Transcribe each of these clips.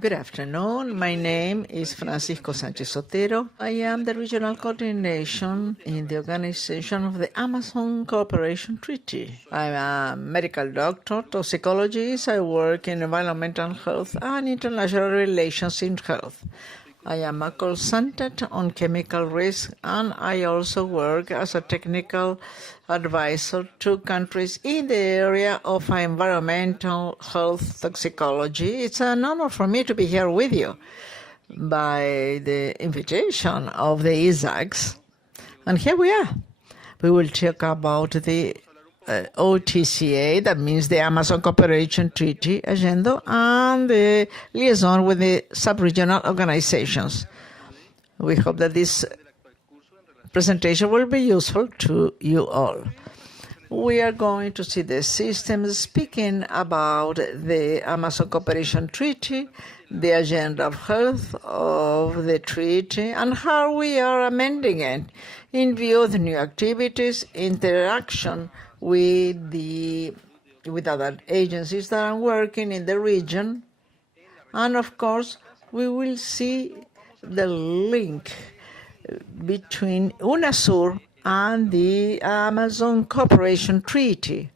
Good afternoon. My name is Francisco Sánchez. I am the regional coordination in the organization of the Amazon Cooperation Treaty. I'm a medical doctor, toxicologist. I work in environmental health and international relations in health. I am a consultant on chemical risk, and I also work as a technical advisor to countries in the area of environmental health toxicology. It's an honor for me to be here with you by the invitation of the AECA. And here we are. We will talk about the OTCA, that means the Amazon Cooperation Treaty agenda, and the liaison with the sub-regional organizations. We hope that this presentation will be useful to you all. We are going to see the systems speaking about the Amazon Cooperation Treaty, the agenda of health of the treaty, and how we are amending it in view of the new activities, interaction with other agencies that are working in the region. And of course, we will see the link between UNASUR and the Amazon Cooperation Treaty.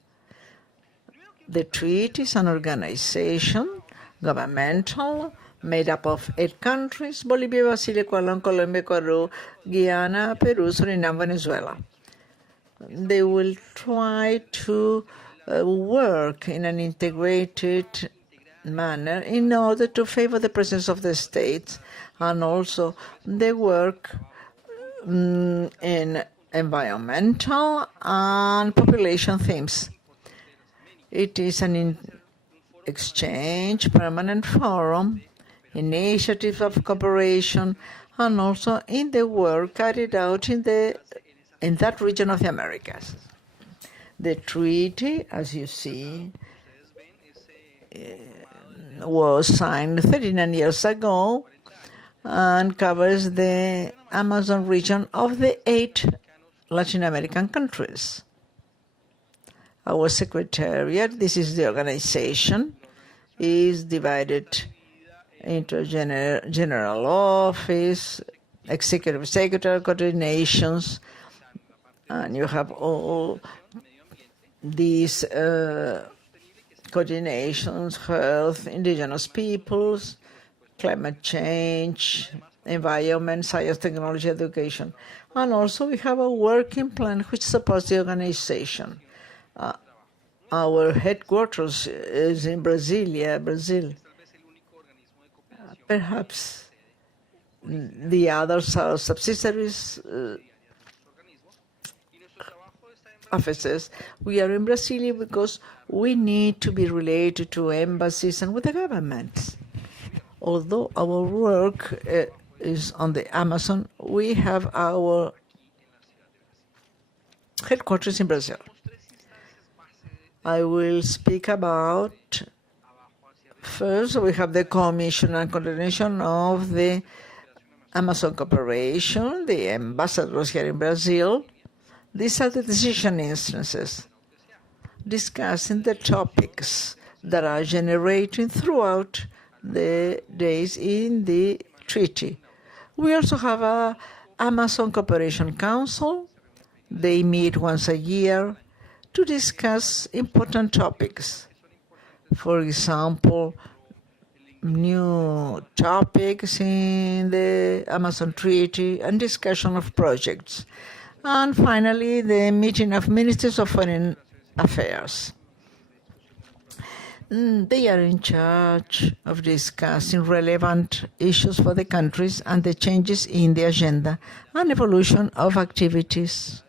The treaty is an organization, governmental, made up of 8 countries: Bolivia, Brazil, Ecuador, Colombia, Peru, Guyana, Peru, Suriname, Venezuela. They will try to work in an integrated manner in order to favor the presence of the states, and also they work in environmental and population themes. It is an exchange, permanent forum, initiative of cooperation, and also in the work carried out in that region of the Americas. The treaty, as you see, was signed 39 years ago and covers the Amazon region of the 8 Latin American countries. Our Secretariat, this is the organization, is divided into a general office, executive secretary, coordinations, and you have all these coordinations: health, indigenous peoples, climate change, environment, science, technology, education. And also we have a working plan which supports the organization. Our headquarters is in Brasilia, Brazil. Perhaps the others are subsidiaries, offices. We are in Brasilia because we need to be related to embassies and with the governments. Although our work is on the Amazon, we have our headquarters in Brazil. I will speak about, first, we have the commission and coordination of the Amazon Cooperation, the ambassadors here in Brazil. These are the decision instances discussing the topics that are generating throughout the days in the treaty. We also have a Amazon Cooperation Council. They meet once a year to discuss important topics. For example, new topics in the Amazon Treaty and discussion of projects. And finally, the meeting of ministers of foreign affairs. They are in charge of discussing relevant issues for the countries and the changes in the agenda and evolution of activities.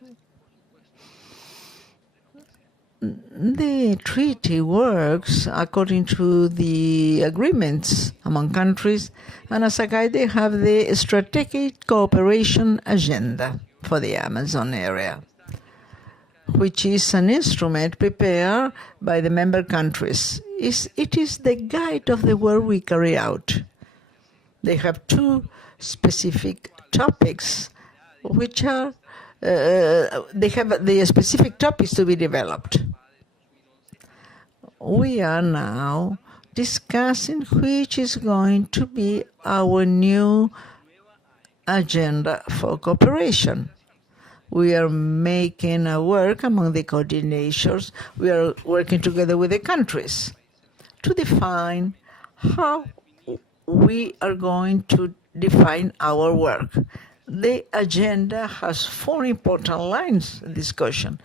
The treaty works according to the agreements among countries, and as a guide, they have the strategic cooperation agenda for the Amazon area, which is an instrument prepared by the member countries. It is the guide of the work we carry out. They have 2 specific topics, which are they have the specific topics to be developed. We are now discussing which is going to be our new agenda for cooperation. We are making a work among the coordinators. We are working together with the countries to define how we are going to define our work. The agenda has 4 important lines of discussion.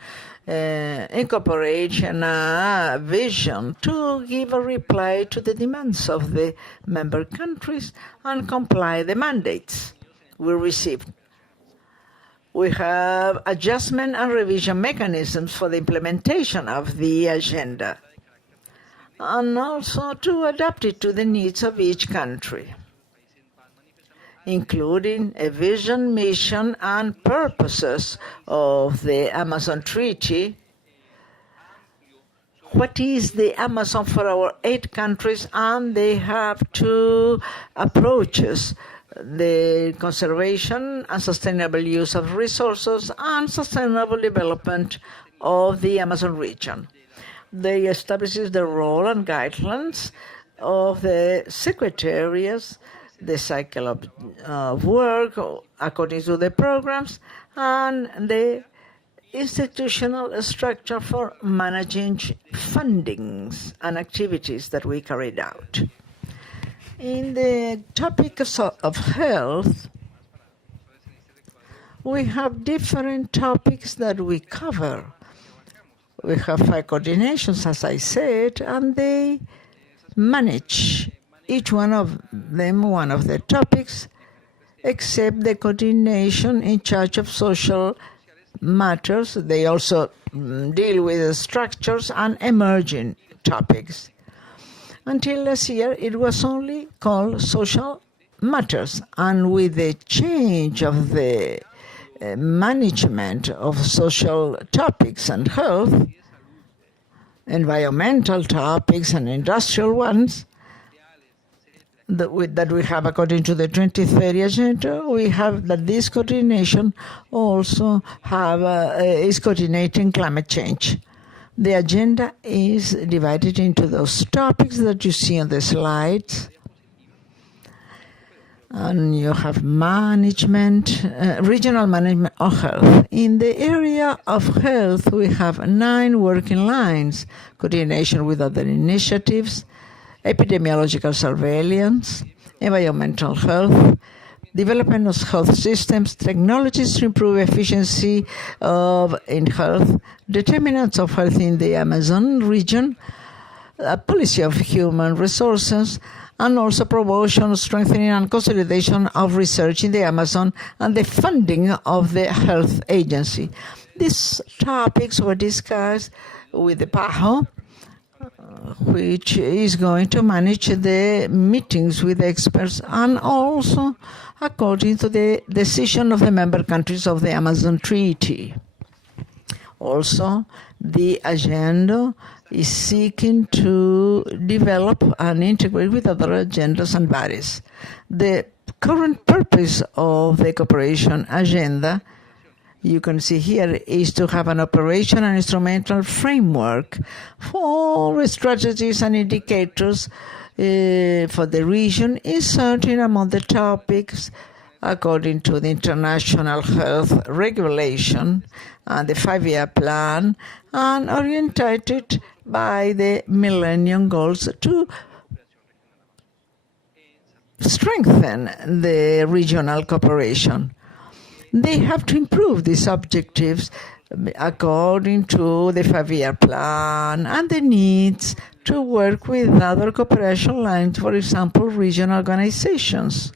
Incorporation a vision to give a reply to the demands of the member countries and comply the mandates we received. We have adjustment and revision mechanisms for the implementation of the agenda, and also to adapt it to the needs of each country, including a vision, mission, and purposes of the Amazon Treaty. What is the Amazon for our 8 countries? And they have 2 approaches: the conservation and sustainable use of resources and sustainable development of the Amazon region. They establishes the role and guidelines of the Secretariat, the cycle of work according to the programs, and the institutional structure for managing fundings and activities that we carried out. In the topic of health, we have different topics that we cover. We have 5 coordinations, as I said, and they manage each one of them, one of the topics, except the coordination in charge of social matters. They also deal with the structures and emerging topics. Until last year, it was only called social matters, and with the change of the management of social topics and health, environmental topics and industrial ones that we have according to the 2030 agenda, we have that this coordination also is coordinating climate change. The agenda is divided into those topics that you see on the slides. And you have management, regional management of health. In the area of health, we have 9 working lines: coordination with other initiatives, epidemiological surveillance, environmental health, development of health systems, technologies to improve efficiency in health, determinants of health in the Amazon region, a policy of human resources, and also promotion, strengthening, and consolidation of research in the Amazon and the funding of the health agency. These topics were discussed with the PAHO, which is going to manage the meetings with experts, and also according to the decision of the member countries of the Amazon Treaty. Also, the agenda is seeking to develop and integrate with other agendas and bodies. The current purpose of the cooperation agenda, you can see here, is to have an operation and instrumental framework for strategies and indicators for the region, inserting among the topics according to the International Health Regulation and the 5-year plan, and orientated by the Millennium Goals to strengthen the regional cooperation. They have to improve these objectives according to the 5-year plan and the needs to work with other cooperation lines, for example, regional organizations.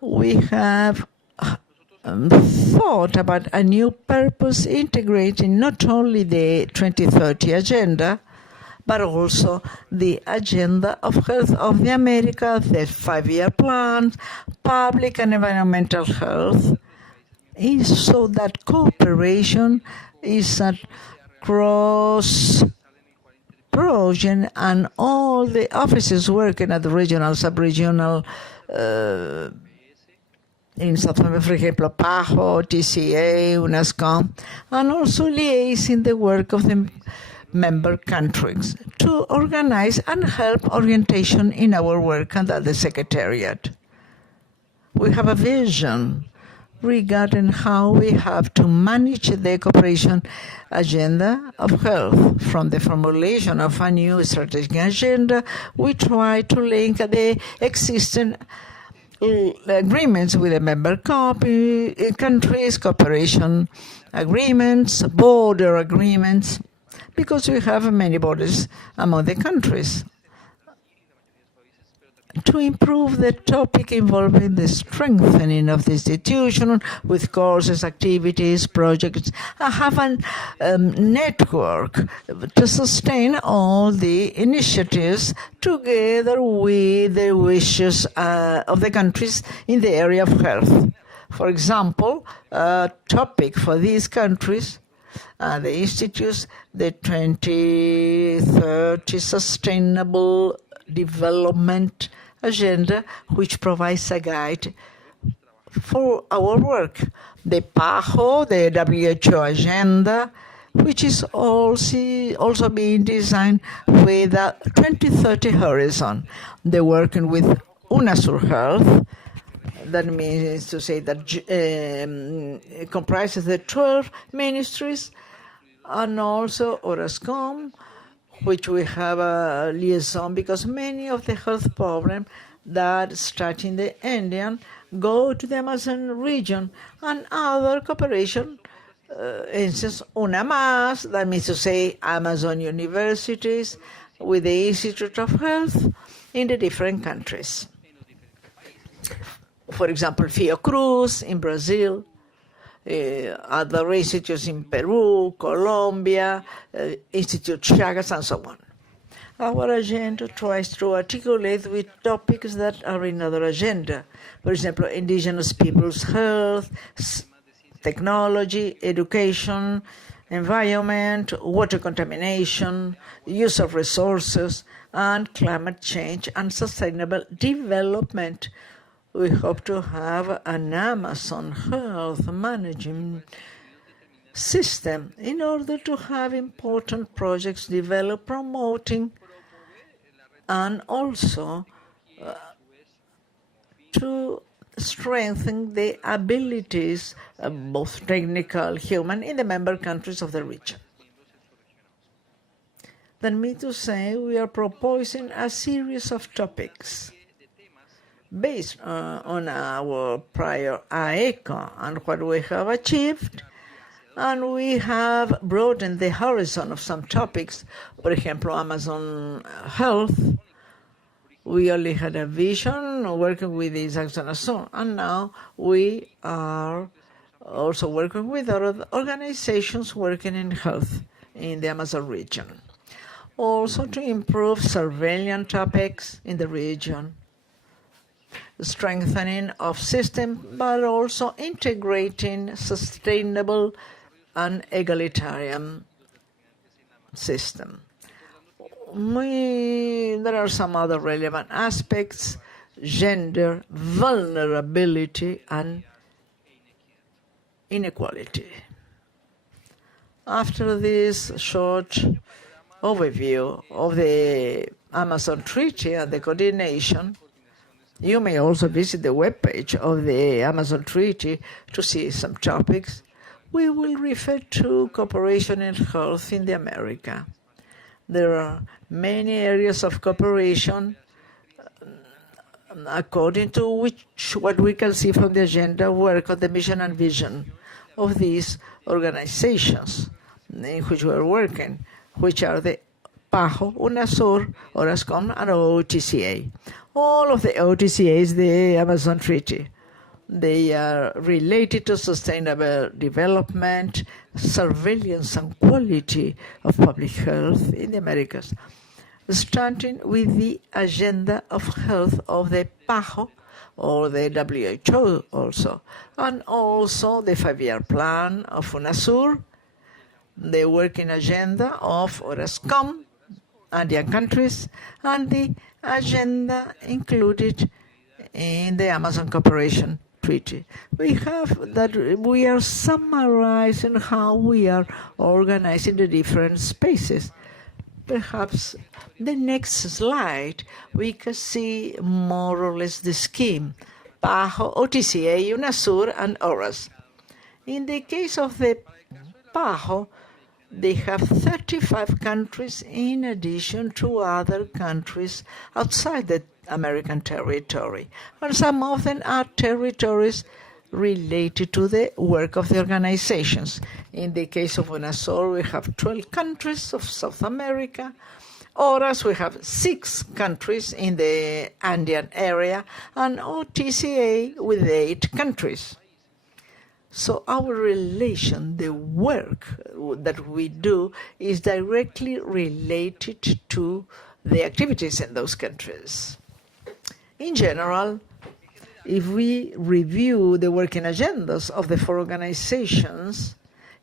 We have thought about a new purpose integrating not only the 2030 agenda, but also the agenda of health of the Americas, the 5-year plan, public and environmental health, is so that cooperation is a cross-projen, and all the offices working at the regional, sub-regional, in South America, for example, PAHO, TCA, UNESCO, and also liaising the work of the member countries to organize and help orientation in our work under the Secretariat. We have a vision regarding how we have to manage the cooperation agenda of health. From the formulation of a new strategic agenda, we try to link the existing agreements with the member countries, cooperation agreements, border agreements, because we have many borders among the countries. To improve the topic involving the strengthening of the institution with courses, activities, projects, I have a network to sustain all the initiatives together with the wishes of the countries in the area of health. For example, a topic for these countries, the institutes, the 2030 Sustainable Development Agenda, which provides a guide for our work. The PAHO, the WHO agenda, which is also being designed with a 2030 horizon. They're working with UNASUR Health. That means to say that it comprises the 12 ministries, and also Orascom, which we have a liaison, because many of the health problems that start in the Indian go to the Amazon region, and other cooperation, instance, UNAMAS, that means to say Amazon universities, with the Institute of Health in the different countries. For example, Fiocruz in Brazil, other institutes in Peru, Colombia, Institute Chagas, and so on. Our agenda tries to articulate with topics that are in other agenda. For example, indigenous people's health, technology, education, environment, water contamination, use of resources, and climate change and sustainable development. We hope to have an Amazon health management system in order to have important projects developed, promoting, and also to strengthen the abilities, both technical, human, in the member countries of the region. That means to say we are proposing a series of topics based on our prior AECA and what we have achieved, and we have broadened the horizon of some topics. For example, Amazon health, we only had a vision working with the ACTO, and now we are also working with other organizations working in health in the Amazon region. Also to improve surveillance topics in the region, strengthening of system, but also integrating sustainable and egalitarian system. There are some other relevant aspects: gender, vulnerability, and inequality. After this short overview of the Amazon Treaty and the coordination, you may also visit the webpage of the Amazon Treaty to see some topics. We will refer to cooperation in health in the America. There are many areas of cooperation according to what we can see from the agenda, work on the mission and vision of these organizations in which we are working, which are the PAHO, UNASUR, ORASCOM, and OTCA. All of the OTCAs, the Amazon Treaty, they are related to sustainable development, surveillance, and quality of public health in the Americas, starting with the agenda of health of the PAHO, or the WHO also, and also the 5-year plan of UNASUR, the working agenda of ORASCOM, Andean countries, and the agenda included in the Amazon Cooperation Treaty. We are summarizing how we are organizing the different spaces. Perhaps the next slide, we can see more or less the scheme. PAHO, OTCA, UNASUR, and ORAS. In the case of the PAHO, they have 35 countries in addition to other countries outside the American territory. And some of them are territories related to the work of the organizations. In the case of UNASUR, we have 12 countries of South America. ORAS, we have 6 countries in the Andean area, and OTCA with 8 countries. So our relation, the work that we do, is directly related to the activities in those countries. In general, if we review the working agendas of the 4 organizations,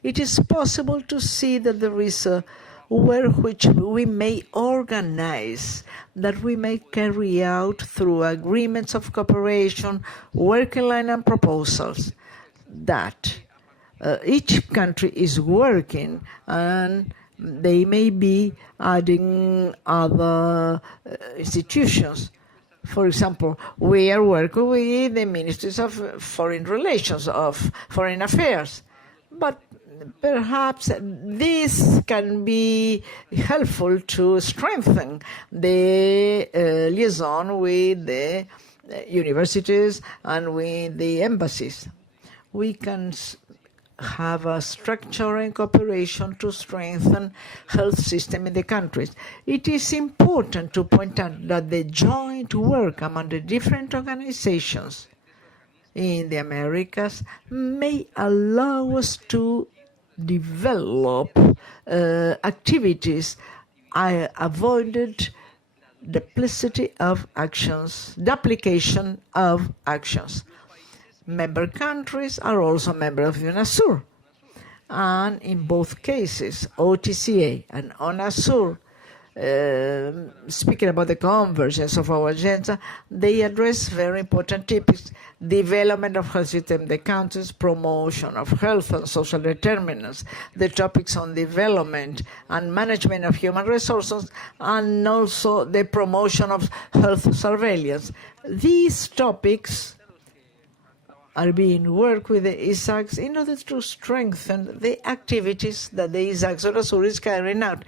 it is possible to see that there is a work which we may organize, that we may carry out through agreements of cooperation, working line and proposals, that each country is working, and they may be adding other institutions. For example, we are working with the ministries of foreign relations, of foreign affairs, but perhaps this can be helpful to strengthen the liaison with the universities and with the embassies. We can have a structure and cooperation to strengthen health system in the countries. It is important to point out that the joint work among the different organizations in the Americas may allow us to develop activities. I avoided duplicity of actions, duplication of actions. Member countries are also members of UNASUR. And in both cases, OTCA and UNASUR, speaking about the convergence of our agenda, they address very important topics: development of health system in the countries, promotion of health and social determinants, the topics on development and management of human resources, and also the promotion of health surveillance. These topics are being worked with the AECA in order to strengthen the activities that the AECA UNASUR is carrying out.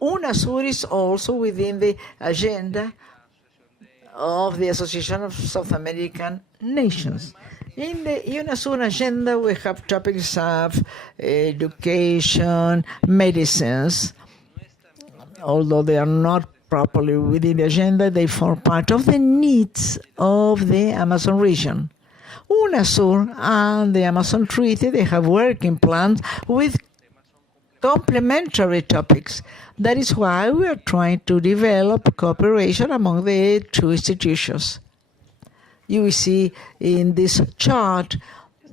UNASUR is also within the agenda of the Association of South American Nations. In the UNASUR agenda, we have topics of education, medicines. Although they are not properly within the agenda, they form part of the needs of the Amazon region. UNASUR and the Amazon Treaty, they have working plans with complementary topics. That is why we are trying to develop cooperation among the 2 institutions. You will see in this chart,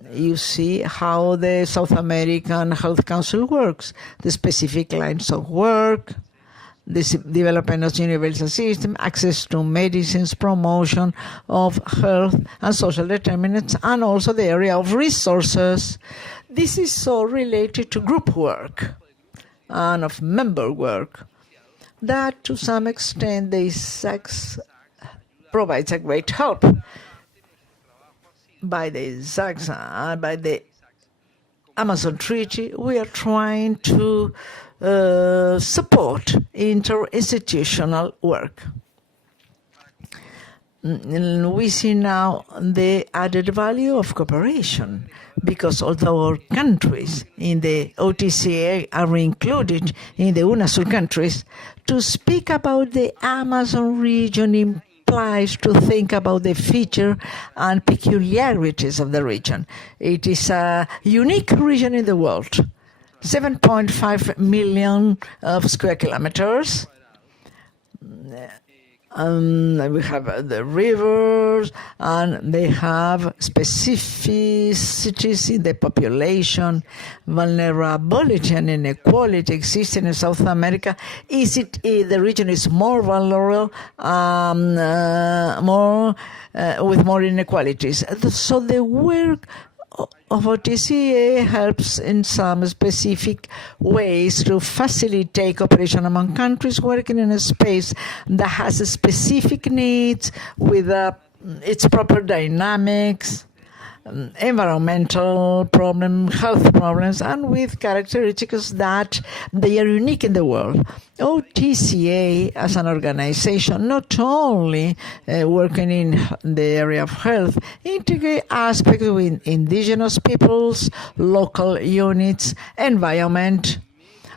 you see how the South American Health Council works, the specific lines of work, the development of universal system, access to medicines, promotion of health and social determinants, and also the area of resources. This is so related to group work and of member work that to some extent the AECA provides a great help. By the AECA and by the Amazon Treaty, we are trying to support interinstitutional work. We see now the added value of cooperation, because although our countries in the OTCA are included in the UNASUR countries, to speak about the Amazon region implies to think about the feature and peculiarities of the region. It is a unique region in the world. 7.5 million of square kilometers. We have the rivers, and they have specificities in the population. Vulnerability and inequality existing in South America. The region is more vulnerable, with more inequalities. So the work of OTCA helps in some specific ways to facilitate cooperation among countries working in a space that has specific needs with its proper dynamics, environmental problems, health problems, and with characteristics that they are unique in the world. OTCA as an organization not only working in the area of health, integrate aspects with indigenous peoples, local units, environment,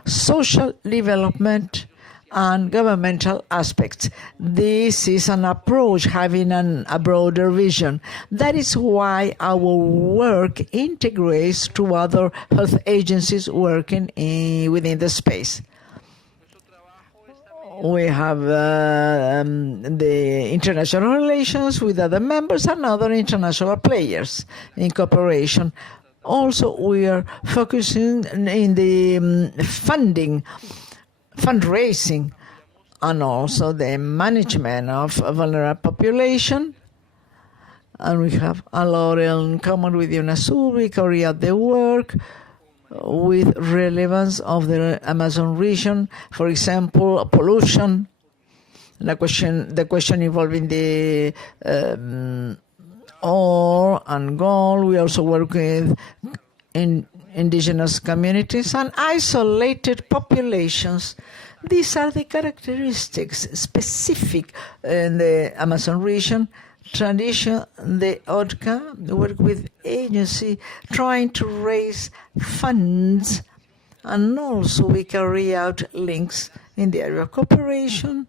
social development, and governmental aspects. This is an approach having a broader vision. That is why our work integrates to other health agencies working within the space. We have the international relations with other members and other international players in cooperation. Also, we are focusing in the fundraising, and also the management of vulnerable population. And we have a lot in common with UNASUR. We carry out the work with relevance of the Amazon region, for example, pollution, the question involving the ore and gold. We also work with indigenous communities and isolated populations. These are the characteristics specific in the Amazon region. Tradition, the AECA, work with agency trying to raise funds, and also we carry out links in the area of cooperation.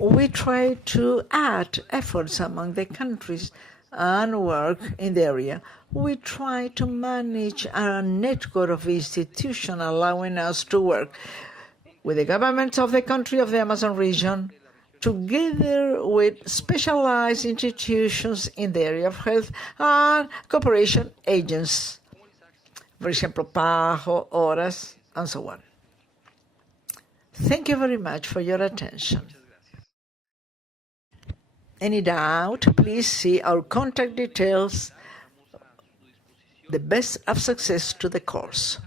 We try to add efforts among the countries and work in the area. We try to manage a network of institutions allowing us to work with the governments of the country of the Amazon region, together with specialized institutions in the area of health and cooperation agents, for example, PAHO, ORAS, and so on. Thank you very much for your attention. Any doubt, please see our contact details. The best of success to the course.